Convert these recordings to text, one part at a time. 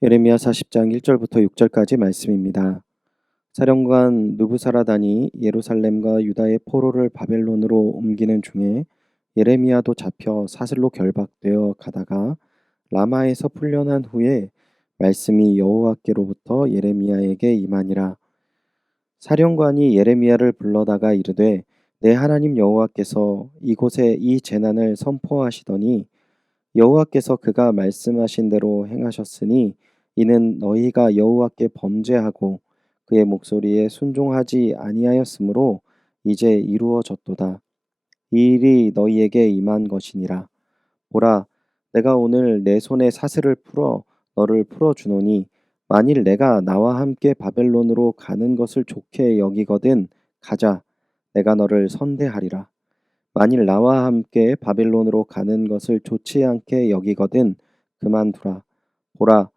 예레미야 40장 1절부터 6절까지 말씀입니다. 사령관 느부사라단이 예루살렘과 유다의 포로를 바벨론으로 옮기는 중에 예레미야도 잡혀 사슬로 결박되어 가다가 라마에서 풀려난 후에 말씀이 여호와께로부터 예레미야에게 임하니라. 사령관이 예레미야를 불러다가 이르되 내 하나님 여호와께서 이곳에 이 재난을 선포하시더니 여호와께서 그가 말씀하신 대로 행하셨으니 이는 너희가 여호와께 범죄하고 그의 목소리에 순종하지 아니하였으므로 이제 이루어졌도다. 이 일이 너희에게 임한 것이니라. 보라, 내가 오늘 내 손에 사슬을 풀어 너를 풀어주노니 만일 내가 나와 함께 바벨론으로 가는 것을 좋게 여기거든 가자. 내가 너를 선대하리라. 만일 나와 함께 바벨론으로 가는 것을 좋지 않게 여기거든 그만두라. 보라,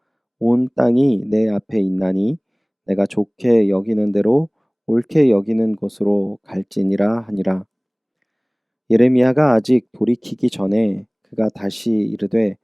온 땅이 내 앞에 있나니 내가 좋게 여기는 대로 옳게 여기는 곳으로 갈지니라 하니라. 예레미야가 아직 돌이키기 전에 그가 다시 이르되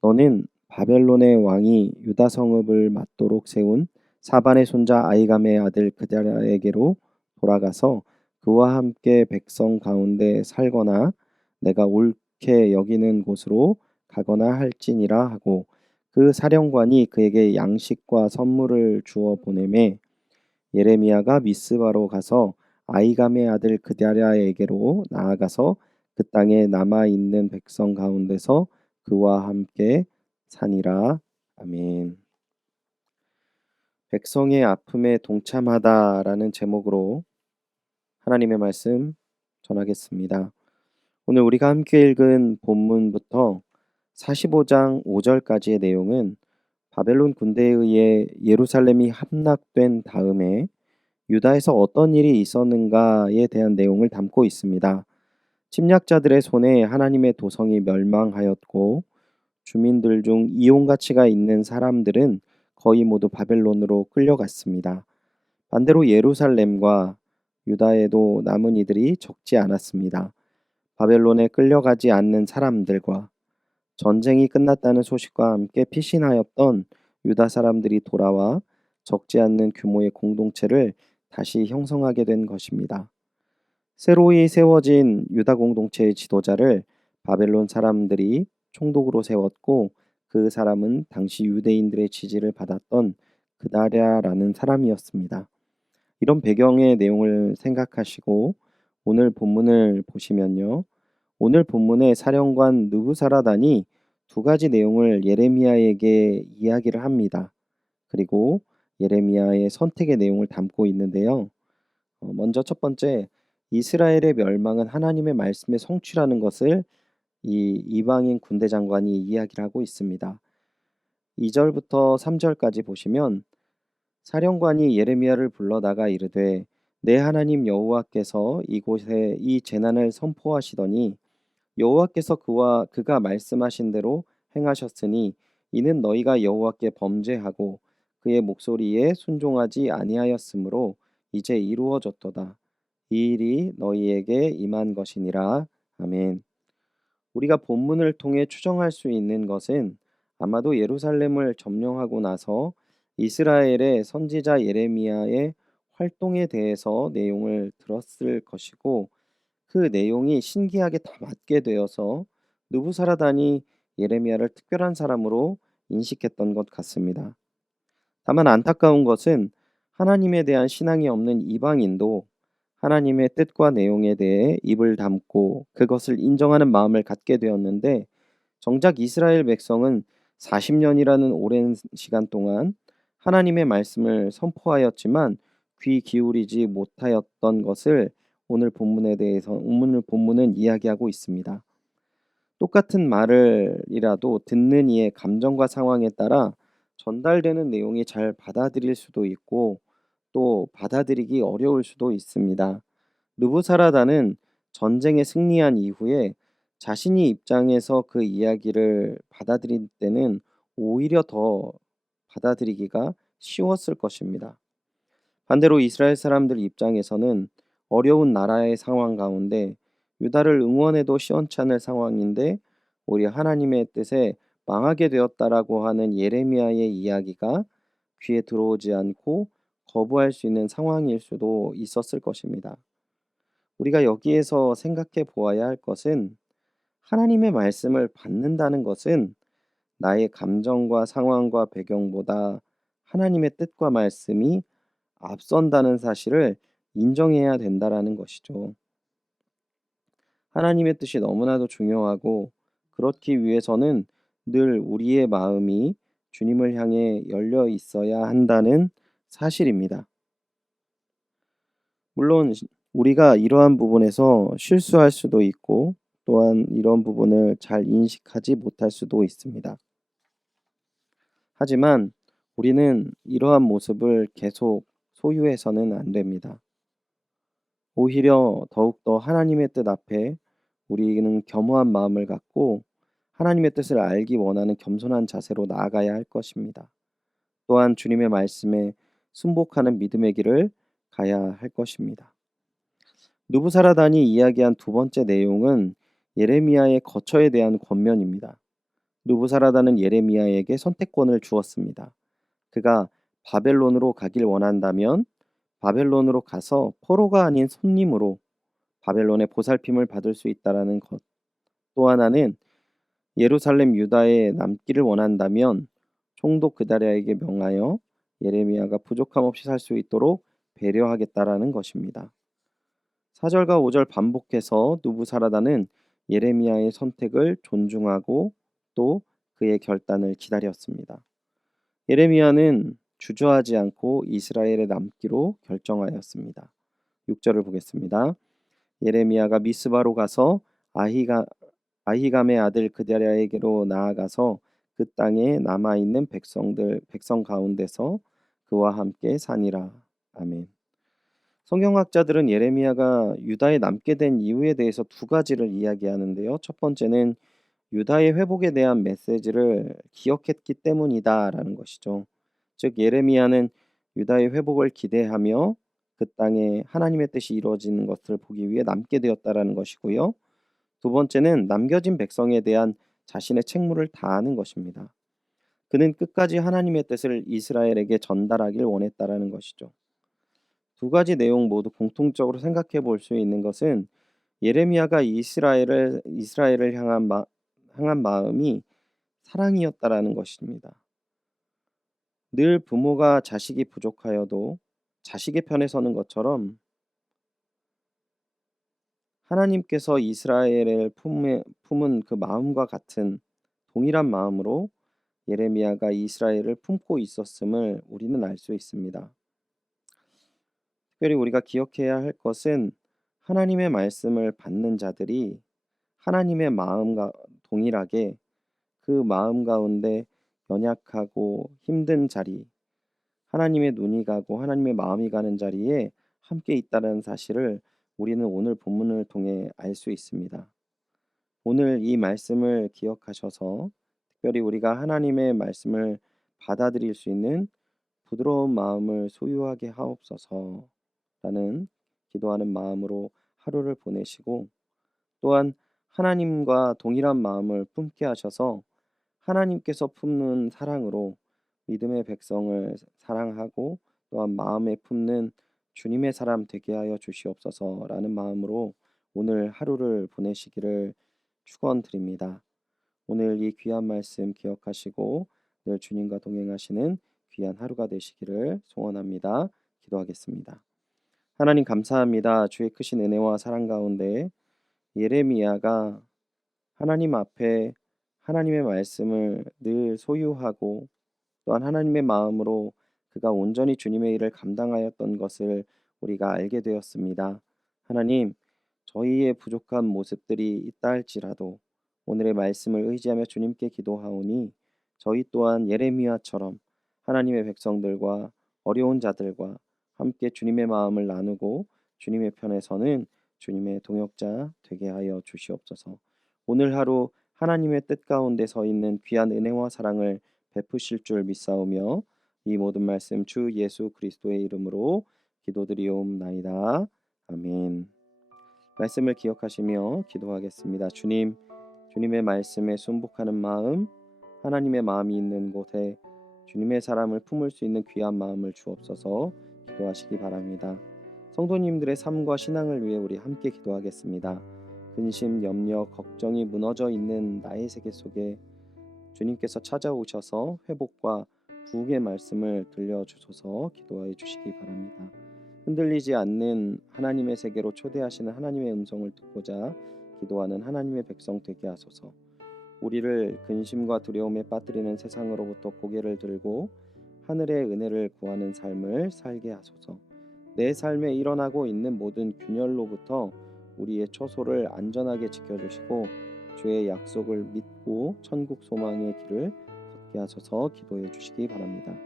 너는 바벨론의 왕이 유다 성읍을 맞도록 세운 사반의 손자 아이감의 아들 그다랴에게로 돌아가서 그와 함께 백성 가운데 살거나 내가 옳게 여기는 곳으로 가거나 할지니라 하고 그 사령관이 그에게 양식과 선물을 주어 보내매 예레미야가 미스바로 가서 아이감의 아들 그다랴에게로 나아가서 그 땅에 남아 있는 백성 가운데서 그와 함께 사니라. 아멘. 백성의 아픔에 동참하다라는 제목으로 하나님의 말씀 전하겠습니다. 오늘 우리가 함께 읽은 본문부터 45장 5절까지의 내용은 바벨론 군대에 의해 예루살렘이 함락된 다음에 유다에서 어떤 일이 있었는가에 대한 내용을 담고 있습니다. 침략자들의 손에 하나님의 도성이 멸망하였고 주민들 중 이용 가치가 있는 사람들은 거의 모두 바벨론으로 끌려갔습니다. 반대로 예루살렘과 유다에도 남은 이들이 적지 않았습니다. 바벨론에 끌려가지 않는 사람들과 전쟁이 끝났다는 소식과 함께 피신하였던 유다 사람들이 돌아와 적지 않는 규모의 공동체를 다시 형성하게 된 것입니다. 새로이 세워진 유다 공동체의 지도자를 바벨론 사람들이 총독으로 세웠고 그 사람은 당시 유대인들의 지지를 받았던 그다랴라는 사람이었습니다. 이런 배경의 내용을 생각하시고 오늘 본문을 보시면요. 오늘 본문의 사령관 느부사라단이 두 가지 내용을 예레미야에게 이야기를 합니다. 그리고 예레미야의 선택의 내용을 담고 있는데요. 먼저 첫 번째, 이스라엘의 멸망은 하나님의 말씀의 성취라는 것을 이 이방인 군대 장관이 이야기를 하고 있습니다. 2절부터 3절까지 보시면 사령관이 예레미야를 불러다가 이르되 내 하나님 여호와께서 이곳에 이 재난을 선포하시더니 여호와께서 그가 말씀하신 대로 행하셨으니 이는 너희가 여호와께 범죄하고 그의 목소리에 순종하지 아니하였으므로 이제 이루어졌도다. 이 일이 너희에게 임한 것이니라. 아멘. 우리가 본문을 통해 추정할 수 있는 것은 아마도 예루살렘을 점령하고 나서 이스라엘의 선지자 예레미야의 활동에 대해서 내용을 들었을 것이고 그 내용이 신기하게 다 맞게 되어서 느부사라단이 예레미야를 특별한 사람으로 인식했던 것 같습니다. 다만 안타까운 것은 하나님에 대한 신앙이 없는 이방인도 하나님의 뜻과 내용에 대해 입을 닫고 그것을 인정하는 마음을 갖게 되었는데 정작 이스라엘 백성은 40년이라는 오랜 시간 동안 하나님의 말씀을 선포하였지만 귀 기울이지 못하였던 것을 오늘 본문은 이야기하고 있습니다. 똑같은 말을이라도 듣는 이의 감정과 상황에 따라 전달되는 내용이 잘 받아들일 수도 있고 또 받아들이기 어려울 수도 있습니다. 느부사라단은 전쟁에 승리한 이후에 자신이 입장에서 그 이야기를 받아들일 때는 오히려 더 받아들이기가 쉬웠을 것입니다. 반대로 이스라엘 사람들 입장에서는 어려운 나라의 상황 가운데 유다를 응원해도 시원찮을 상황인데 오히려 하나님의 뜻에 망하게 되었다라고 하는 예레미야의 이야기가 귀에 들어오지 않고 거부할 수 있는 상황일 수도 있었을 것입니다. 우리가 여기에서 생각해 보아야 할 것은 하나님의 말씀을 받는다는 것은 나의 감정과 상황과 배경보다 하나님의 뜻과 말씀이 앞선다는 사실을 인정해야 된다라는 것이죠. 하나님의 뜻이 너무나도 중요하고 그렇기 위해서는 늘 우리의 마음이 주님을 향해 열려 있어야 한다는 사실입니다. 물론 우리가 이러한 부분에서 실수할 수도 있고 또한 이런 부분을 잘 인식하지 못할 수도 있습니다. 하지만 우리는 이러한 모습을 계속 소유해서는 안 됩니다. 오히려 더욱더 하나님의 뜻 앞에 우리는 겸허한 마음을 갖고 하나님의 뜻을 알기 원하는 겸손한 자세로 나아가야 할 것입니다. 또한 주님의 말씀에 순복하는 믿음의 길을 가야 할 것입니다. 느부사라단이 이야기한 두 번째 내용은 예레미야의 거처에 대한 권면입니다. 느부사라단은 예레미야에게 선택권을 주었습니다. 그가 바벨론으로 가길 원한다면 바벨론으로 가서 포로가 아닌 손님으로 바벨론의 보살핌을 받을 수 있다라는 것. 또 하나는 예루살렘 유다에 남기를 원한다면 총독 그다랴에게 명하여 예레미야가 부족함 없이 살 수 있도록 배려하겠다라는 것입니다. 4절과 5절 반복해서 느부사라단은 예레미야의 선택을 존중하고 또 그의 결단을 기다렸습니다. 예레미야는 주저하지 않고 이스라엘에 남기로 결정하였습니다. 6절을 보겠습니다. 예레미야가 미스바로 가서 아히감의 아들 그다랴에게로 나아가서 그 땅에 남아 있는 백성 가운데서 그와 함께 사니라. 아멘. 성경학자들은 예레미야가 유다에 남게 된 이유에 대해서 두 가지를 이야기하는데요. 첫 번째는 유다의 회복에 대한 메시지를 기억했기 때문이다라는 것이죠. 즉 예레미야는 유다의 회복을 기대하며 그 땅에 하나님의 뜻이 이루어지는 것을 보기 위해 남게 되었다라는 것이고요. 두 번째는 남겨진 백성에 대한 자신의 책무를 다하는 것입니다. 그는 끝까지 하나님의 뜻을 이스라엘에게 전달하길 원했다라는 것이죠. 두 가지 내용 모두 공통적으로 생각해 볼 수 있는 것은 예레미야가 이스라엘을 향한 마음이 사랑이었다라는 것입니다. 늘 부모가 자식이 부족하여도 자식의 편에 서는 것처럼 하나님께서 이스라엘을 품은 그 마음과 같은 동일한 마음으로 예레미야가 이스라엘을 품고 있었음을 우리는 알 수 있습니다. 특별히 우리가 기억해야 할 것은 하나님의 말씀을 받는 자들이 하나님의 마음과 동일하게 그 마음 가운데 연약하고 힘든 자리, 하나님의 눈이 가고 하나님의 마음이 가는 자리에 함께 있다는 사실을 우리는 오늘 본문을 통해 알 수 있습니다. 오늘 이 말씀을 기억하셔서 특별히 우리가 하나님의 말씀을 받아들일 수 있는 부드러운 마음을 소유하게 하옵소서라는 기도하는 마음으로 하루를 보내시고 또한 하나님과 동일한 마음을 품게 하셔서 하나님께서 품는 사랑으로 믿음의 백성을 사랑하고 또한 마음에 품는 주님의 사람 되게 하여 주시옵소서라는 마음으로 오늘 하루를 보내시기를 축원드립니다. 오늘 이 귀한 말씀 기억하시고 늘 주님과 동행하시는 귀한 하루가 되시기를 소원합니다. 기도하겠습니다. 하나님 감사합니다. 주의 크신 은혜와 사랑 가운데 예레미야가 하나님 앞에 하나님의 말씀을 늘 소유하고 또한 하나님의 마음으로 그가 온전히 주님의 일을 감당하였던 것을 우리가 알게 되었습니다. 하나님, 저희의 부족한 모습들이 있다 할지라도 오늘의 말씀을 의지하며 주님께 기도하오니 저희 또한 예레미야처럼 하나님의 백성들과 어려운 자들과 함께 주님의 마음을 나누고 주님의 편에 서는 주님의 동역자 되게 하여 주시옵소서. 오늘 하루 하나님의 뜻 가운데 서 있는 귀한 은혜와 사랑을 베푸실 줄 믿사오며 이 모든 말씀 주 예수 그리스도의 이름으로 기도드리옵나이다. 아멘. 말씀을 기억하시며 기도하겠습니다. 주님, 주님의 말씀에 순복하는 마음, 하나님의 마음이 있는 곳에 주님의 사람을 품을 수 있는 귀한 마음을 주옵소서. 기도하시기 바랍니다. 성도님들의 삶과 신앙을 위해 우리 함께 기도하겠습니다. 근심, 염려, 걱정이 무너져 있는 나의 세계 속에 주님께서 찾아오셔서 회복과 부흥의 말씀을 들려주소서. 기도해 주시기 바랍니다. 흔들리지 않는 하나님의 세계로 초대하시는 하나님의 음성을 듣고자 기도하는 하나님의 백성 되게 하소서. 우리를 근심과 두려움에 빠뜨리는 세상으로부터 고개를 들고 하늘의 은혜를 구하는 삶을 살게 하소서. 내 삶에 일어나고 있는 모든 균열로부터 우리의 처소를 안전하게 지켜주시고 주의 약속을 믿고 천국 소망의 길을 걷게 하소서. 기도해 주시기 바랍니다.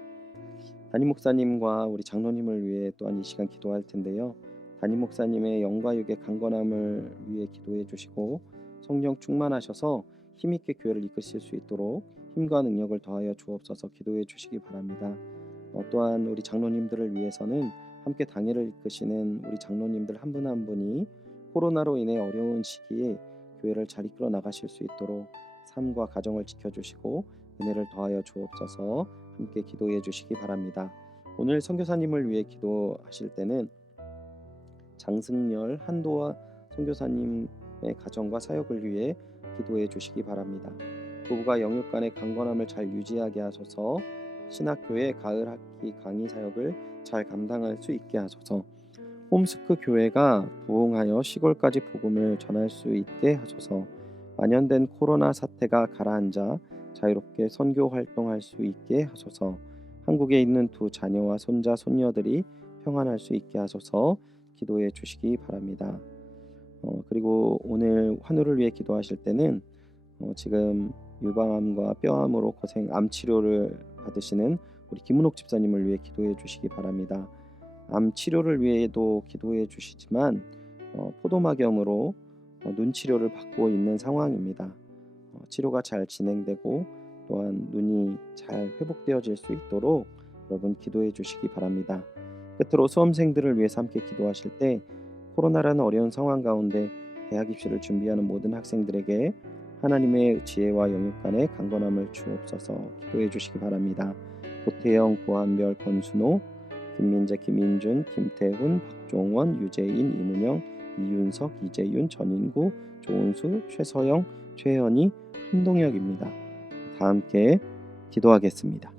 담임 목사님과 우리 장로님을 위해 또한 이 시간 기도할 텐데요. 담임 목사님의 영과 육의 강건함을 위해 기도해 주시고 성령 충만하셔서 힘있게 교회를 이끄실 수 있도록 힘과 능력을 더하여 주옵소서. 기도해 주시기 바랍니다. 또한 우리 장로님들을 위해서는 함께 당회를 이끄시는 우리 장로님들 한 분 한 분이 코로나로 인해 어려운 시기에 교회를 잘 이끌어 나가실 수 있도록 삶과 가정을 지켜주시고 은혜를 더하여 주옵소서. 함께 기도해 주시기 바랍니다. 오늘 선교사님을 위해 기도하실 때는 장승열 한도와 선교사님의 가정과 사역을 위해 기도해 주시기 바랍니다. 부부가 영육 간의 강건함을 잘 유지하게 하소서. 신학교의 가을 학기 강의 사역을 잘 감당할 수 있게 하소서. 홈스크 교회가 부흥하여 시골까지 복음을 전할 수 있게 하소서. 만연된 코로나 사태가 가라앉아 자유롭게 선교 활동할 수 있게 하소서. 한국에 있는 두 자녀와 손자 손녀들이 평안할 수 있게 하소서. 기도해 주시기 바랍니다. 그리고 오늘 환우를 위해 기도하실 때는 지금 유방암과 뼈암으로 암 치료를 받으시는 우리 김은옥 집사님을 위해 기도해 주시기 바랍니다. 암 치료를 위해도 기도해 주시지만 포도막염으로 눈 치료를 받고 있는 상황입니다. 치료가 잘 진행되고 또한 눈이 잘 회복되어질 수 있도록 여러분 기도해 주시기 바랍니다. 끝으로 수험생들을 위해서 함께 기도하실 때 코로나라는 어려운 상황 가운데 대학 입시를 준비하는 모든 학생들에게 하나님의 지혜와 영육 간의 강건함을 주옵소서. 기도해 주시기 바랍니다. 고태영, 고한별, 권순호, 김민재, 김인준, 김태훈, 박종원, 유재인, 이문영, 이윤석, 이재윤, 전인구, 조은수, 최서영, 최현희, 한동혁입니다. 다 함께 기도하겠습니다.